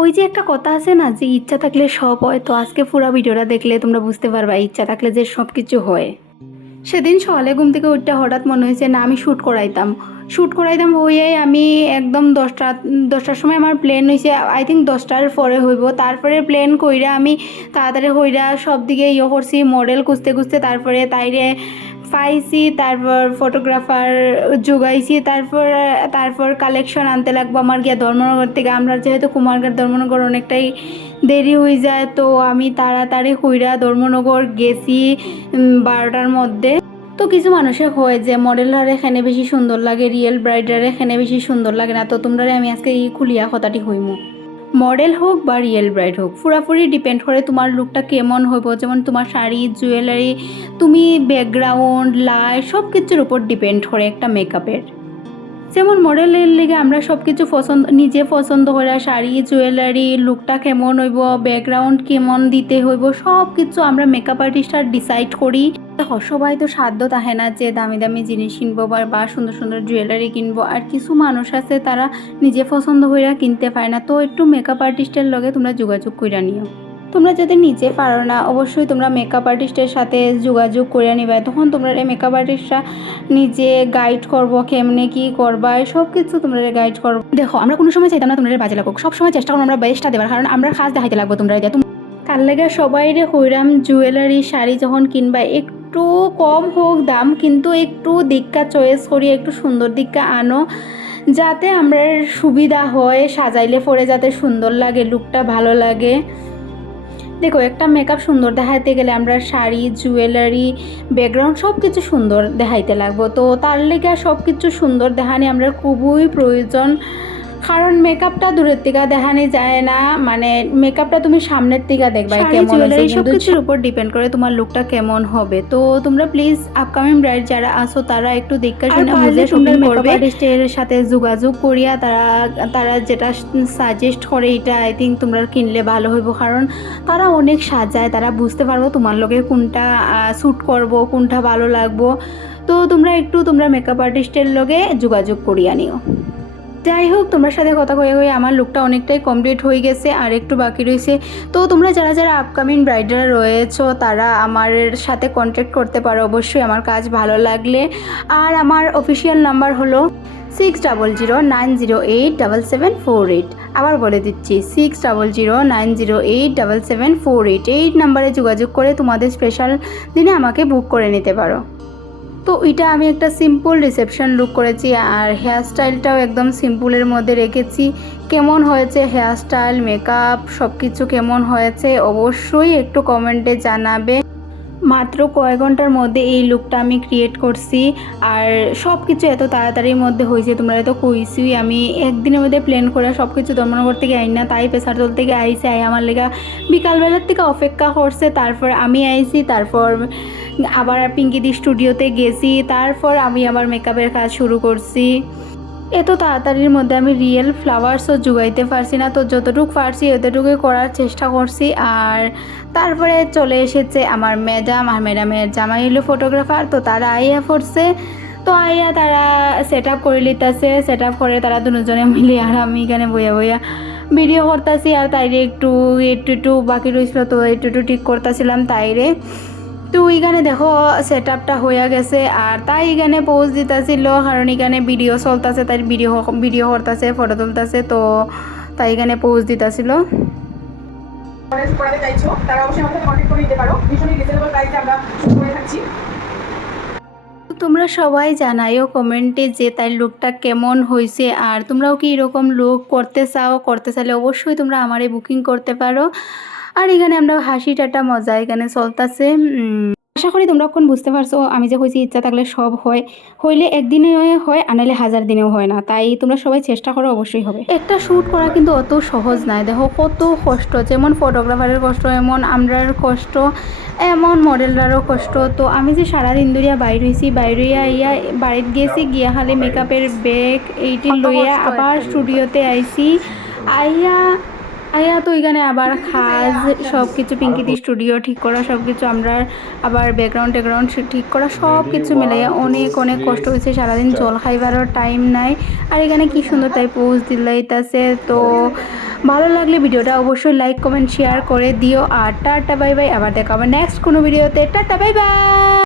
ওই যে একটা কথা আছে না যে ইচ্ছা থাকলে সব হয়। তো আজকে পুরো ভিডিওটা দেখলে তোমরা বুঝতে পারবা ইচ্ছা থাকলে যে সব কিছু হয়। সেদিন সকালে ঘুম থেকে উঠতে হঠাৎ মনে হয়েছে না আমি শ্যুট করাইতাম হইয়াই আমি একদম দশটার সময় আমার প্লেন হয়েছে। আই থিঙ্ক 10টার পরে হইব। তারপরে প্লেন কইরা আমি তাড়াতাড়ি হইরা সব দিকে করছি, মডেল খুঁজতে খুঁজতে তারপরে তাইরে পাইছি। তারপর ফটোগ্রাফার জোগাইছি। তারপর কালেকশন আনতে লাগবো আমার গিয়া ধর্মনগর থেকে। আমরা যেহেতু কুমারঘাট ধর্মনগর অনেকটাই দেরি হয়ে যায়, তো আমি তাড়াতাড়ি হইরা ধর্মনগর গেছি 12টার মধ্যে। তো কিছু মানুষের হয় যে মডেলরা এখানে বেশি সুন্দর লাগে, রিয়েল ব্রাইডার এখানে বেশি সুন্দর লাগে না। তো তোমরা আমি আজকে এই খুলিয়া কথাটি হইমু। মডেল হোক বা রিয়েল ব্রাইড হোক, পুরাপুরি ডিপেন্ড করে তোমার লুকটা কেমন হইব। যেমন তোমার শাড়ি, জুয়েলারি, তুমি ব্যাকগ্রাউন্ড, লাইট সব কিছুর উপর ডিপেন্ড করে একটা মেকআপের। যেমন মডেলের লেগে আমরা সব কিছু নিজে পছন্দ করে শাড়ি, জুয়েলারি, লুকটা কেমন হইব, ব্যাকগ্রাউন্ড কেমন দিতে হইব, সব কিছু আমরা মেকআপ আর্টিস্টরা ডিসাইড করি। দেখো সবাই তো সাধ্য থাকে না যে দামি দামি জিনিস কিনবো বা সুন্দর সুন্দর জুয়েলারি কিনবো। আর কিছু মানুষ আছে তারা নিজে পছন্দ হইয়া কিনতে পারে না। তো একটু মেকআপ আর্টিস্টের লগে তোমরা যোগাযোগ কইরা নিও। তোমরা যদি নিজে পারো না, অবশ্যই তোমরা মেকআপ আর্টিস্টের সাথে যোগাযোগ করে নিবা। তখন তোমরা এই মেকআপ আর্টিস্টরা নিজে গাইড করবো কেমনে কি করবা, সব কিছু তোমরা গাইড করবো। দেখো আমরা কোনো সময় চাইতাম না তোমরা বাজে লাগুক, সবসময় চেষ্টা করবো আমরা বেস্টটা দেবার, কারণ আমরা কাজ দেখাইতে লাগবো তোমরা দিয়া। তার লেগে সবাই রে হইরাম জুয়েলারি শাড়ি যখন কিনবা একটু কম হোক দাম, কিন্তু একটু দিকটা চয়েস করি, একটু সুন্দর দিকটা আনো যাতে আমরা সুবিধা হয়, সাজাইলে পরে যাতে সুন্দর লাগে, লুকটা ভালো লাগে। দেখো একটা মেকআপ সুন্দর দেখাইতে গেলে আমরা শাড়ি, জুয়েলারি, ব্যাকগ্রাউন্ড সব কিছু সুন্দর দেখাইতে লাগবো। তো তার লেগে সব কিছু সুন্দর দেখানি আমরা খুবই প্রয়োজন, কারণ মেকআপটা দূরের থেকে দেখানি যায় না, মানে মেকআপটা তুমি সামনের থেকে দেখবা কেমন হয়েছে, সব কিছুর উপর ডিপেন্ড করে তোমার লুকটা কেমন হবে। তো তোমরা প্লিজ আপকামিং ব্রাইড যারা আছো তারা একটু দেখে শুনে বুঝে সুন্দর মেকআপ আর্টিস্টের সাথে যোগাযোগ করিয়া তারা যেটা সাজেস্ট করে এটা আই থিঙ্ক তোমরা কিনলে ভালো হইব, কারণ তারা অনেক সাজায়, তারা বুঝতে পারবো তোমার লগে কোনটা স্যুট করব, কোনটা ভালো লাগবো। তো তোমরা মেকআপ আর্টিস্টের লগে যোগাযোগ করিয়া নিও। যাই হোক, তোমার সাথে কথা কয়ে হয়ে আমার লুকটা অনেকটাই কমপ্লিট হয়ে গেছে, আর একটু বাকি রয়েছে। তো তোমরা যারা আপকামিং ব্রাইডাল রয়েছো তারা আমার সাথে কন্ট্যাক্ট করতে পারো অবশ্যই আমার কাজ ভালো লাগলে। আর আমার অফিসিয়াল নাম্বার হলো 6009087748। আবার বলে দিচ্ছি 6009087748। এই নাম্বারে যোগাযোগ করে তোমাদের স্পেশাল দিনে আমাকে বুক করে নিতে পারো। তো এটা আমি একটা সিম্পল রিসেপশন লুক করেছি, আর হেয়ারস্টাইলটাও একদম সিম্পলের মধ্যে রেখেছি। কেমন হয়েছে হেয়ারস্টাইল, মেকআপ সব কিছু কেমন হয়েছে অবশ্যই একটু কমেন্টে জানাবে। মাত্র কয়েক ঘন্টার মধ্যে এই লুকটা আমি ক্রিয়েট করছি, আর সব কিছু এত তাড়াতাড়ির মধ্যে হয়েছে তোমরা তো কইছি। আমি একদিনের মধ্যে প্ল্যান করে সব কিছু ধর্মনগর থেকে আইন না, তাই পেশারতল থেকে আইসি, আমার লেগা বিকালবেলার থেকে অপেক্ষা করছে। তারপর আমি আইসি, তারপর আবার পিঙ্কিদি স্টুডিওতে গেছি, তারপর আমি আমার মেকআপের কাজ শুরু করছি। এত তাড়াতাড়ির মধ্যে আমি রিয়েল ফ্লাওয়ার্সও জোগাইতে পারছি না, তো যতটুকু পারছি এতটুকুই করার চেষ্টা করছি। আর তারপরে চলে এসেছে আমার ম্যাডাম, আর ম্যাডামের জামাই হলো ফটোগ্রাফার, তো তারা আইয়া পড়ছে। তো আইয়া তারা সেট আপ করে লিতেছে, সেট আপ করে তারা দুজনে মিলে, আর আমি এখানে বইয়া ভিডিও করতেছি। আর তাইরে একটু বাকি রয়েছিল, তো একটু ঠিক করতেছিলাম তাইরে। তো এখানে দেখো সেট আপটা হয়ে গেছে, আর তাই এখানে পোজ দিতেছিল, কারণ এখানে ভিডিও চলতেছে, তাই ভিডিও করতেছে, ফটো তুলতেছে, তো তাই এখানে পোজ দিতেছিল। তোমরা সবাই জানাইও কমেন্টে যে তার লুকটা কেমন হয়েছে, আর তোমরাও কি এরকম লুক করতে চাইলে অবশ্যই তোমরা আমারে বুকিং করতে পারো। আর এখানে আমরা হাসি টাটা মজা এখানে চলতেছে। আশা করি তোমরা এখন বুঝতে পারছো আমি যে হয়েছি ইচ্ছা থাকলে সব হয়, হইলে একদিনে হয় আর নাহলে 1000 দিনেও হয় না। তাই তোমরা সবাই চেষ্টা করো, অবশ্যই হবে। একটা শ্যুট করা কিন্তু অত সহজ নয়, দেখো কত কষ্ট, যেমন ফটোগ্রাফারের কষ্ট এমন আমরার কষ্ট, এমন মডেলরারও কষ্ট। তো আমি যে সারাদিন ধরিয়া বাইরে ইয়া বাড়িতে গেছি, গিয়া খালি মেকআপের ব্যাগ এইটি লইয়া আবার স্টুডিওতে আইছি। আইয়া তো এখানে আবার খাজ সব কিছু পিঙ্কিদি স্টুডিও ঠিক করা, সব কিছু আমরা আবার ব্যাকগ্রাউন্ড ঠিক করা, সব কিছু মিলাইয়া অনেক কষ্ট হয়েছে। সারাদিন জল খাইবারও টাইম নাই, আর এখানে কি সুন্দর তাই পোজ দিলাইতাছে। তো ভালো লাগলে ভিডিওটা অবশ্যই লাইক কমেন্ট শেয়ার করে দিও। আর টাটা বাই বাই, আবার দেখা হবে নেক্সট কোনো ভিডিওতে। Tata bye bye.